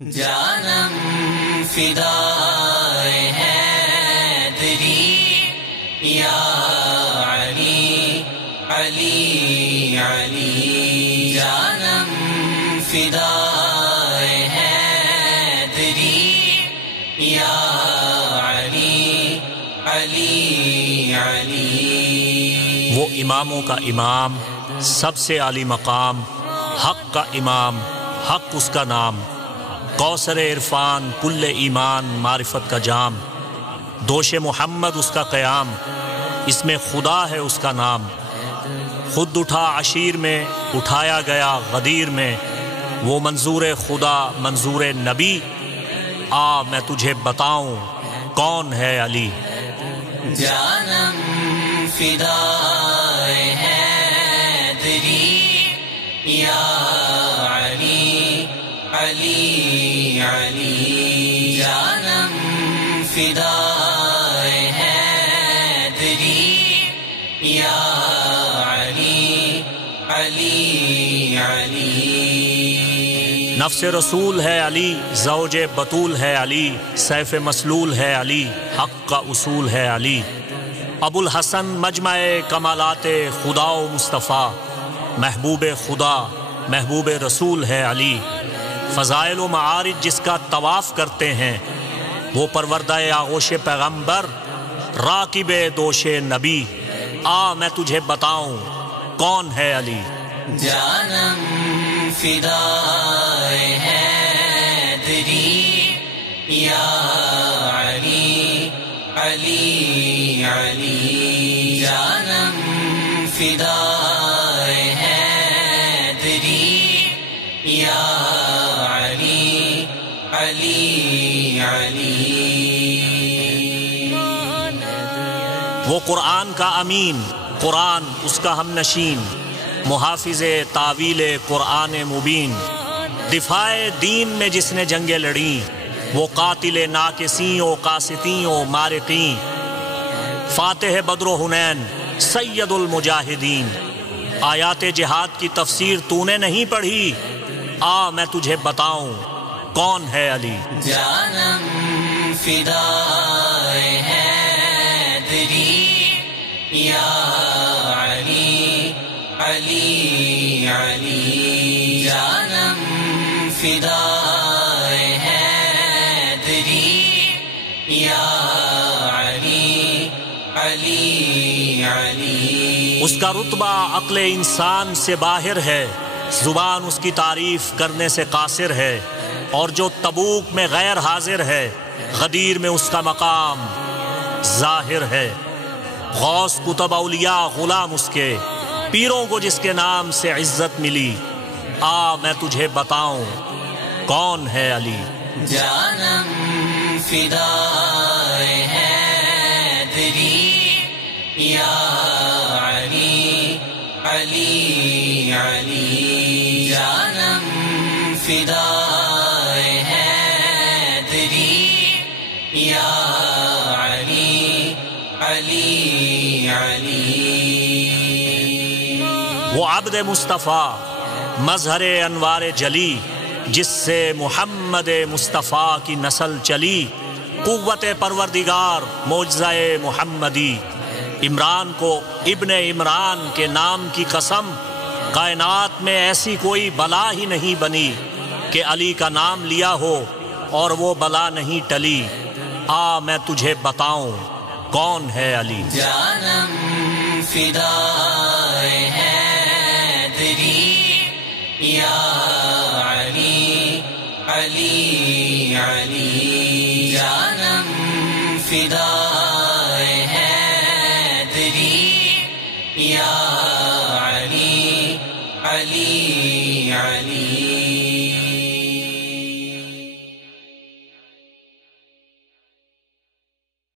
جانم فدائے حیدری یا علی علی علی جانم فدائے حیدری یا علی علی علی وہ اماموں کا امام، سب سے عالی مقام، حق کا امام، حق اس کا نام، کوثر عرفان کل ایمان معرفت کا جام، دوش محمد اس کا قیام، اس میں خدا ہے اس کا نام، خود اٹھا عشیر میں اٹھایا گیا غدیر میں، وہ منظور خدا منظور نبی، آ میں تجھے بتاؤں کون ہے علی۔ جانم فدائے حیدری یا علی علی علی جانم فدائے حیدری یا علی علی علی نفس رسول ہے علی، زوج بطول ہے علی، سیف مسلول ہے علی، حق کا اصول ہے علی، ابو الحسن مجمع کمالات خدا و مصطفیٰ، محبوب خدا محبوب رسول ہے علی، فضائل و معارج جس کا طواف کرتے ہیں، وہ پروردہ آغوش پیغمبر راکب دوش نبی، آ میں تجھے بتاؤں کون ہے علی۔ جانم فدائے حیدری یا علی علی علی جانم فدائے حیدری یا علی علی علی وہ قرآن کا امین، قرآن اس کا ہم نشین، محافظ تعویل قرآن مبین، دفاع دین میں جس نے جنگیں لڑیں، وہ قاتل ناکسین و قاسطین و مارقین، فاتح بدر و حنین سید المجاہدین، آیات جہاد کی تفسیر تو نے نہیں پڑھی، آ میں تجھے بتاؤں کون ہے علی۔ جانم فدائے حیدری یا علی علی علی جانم فدائے حیدری یا علی علی علی اس کا رتبہ عقل انسان سے باہر ہے، زبان اس کی تعریف کرنے سے قاصر ہے، اور جو تبوک میں غیر حاضر ہے، غدیر میں اس کا مقام ظاہر ہے، غوث کتب اولیاء غلام اس کے، پیروں کو جس کے نام سے عزت ملی، آ میں تجھے بتاؤں کون ہے علی۔ جانم فدائے حیدری یا علی علی علی جانم فدائے حیدری یا علی علی علی وہ عبد مصطفیٰ مظہر انوار جلی، جس سے محمد مصطفیٰ کی نسل چلی، قوت پروردگار معجزہ محمدی، عمران کو ابن عمران کے نام کی قسم، کائنات میں ایسی کوئی بلا ہی نہیں بنی کہ علی کا نام لیا ہو اور وہ بلا نہیں ٹلی، آ میں تجھے بتاؤں کون ہے علی۔ جانم فدائے حیدری یا علی علی علی جانم فدائے حیدری یا علی علی علی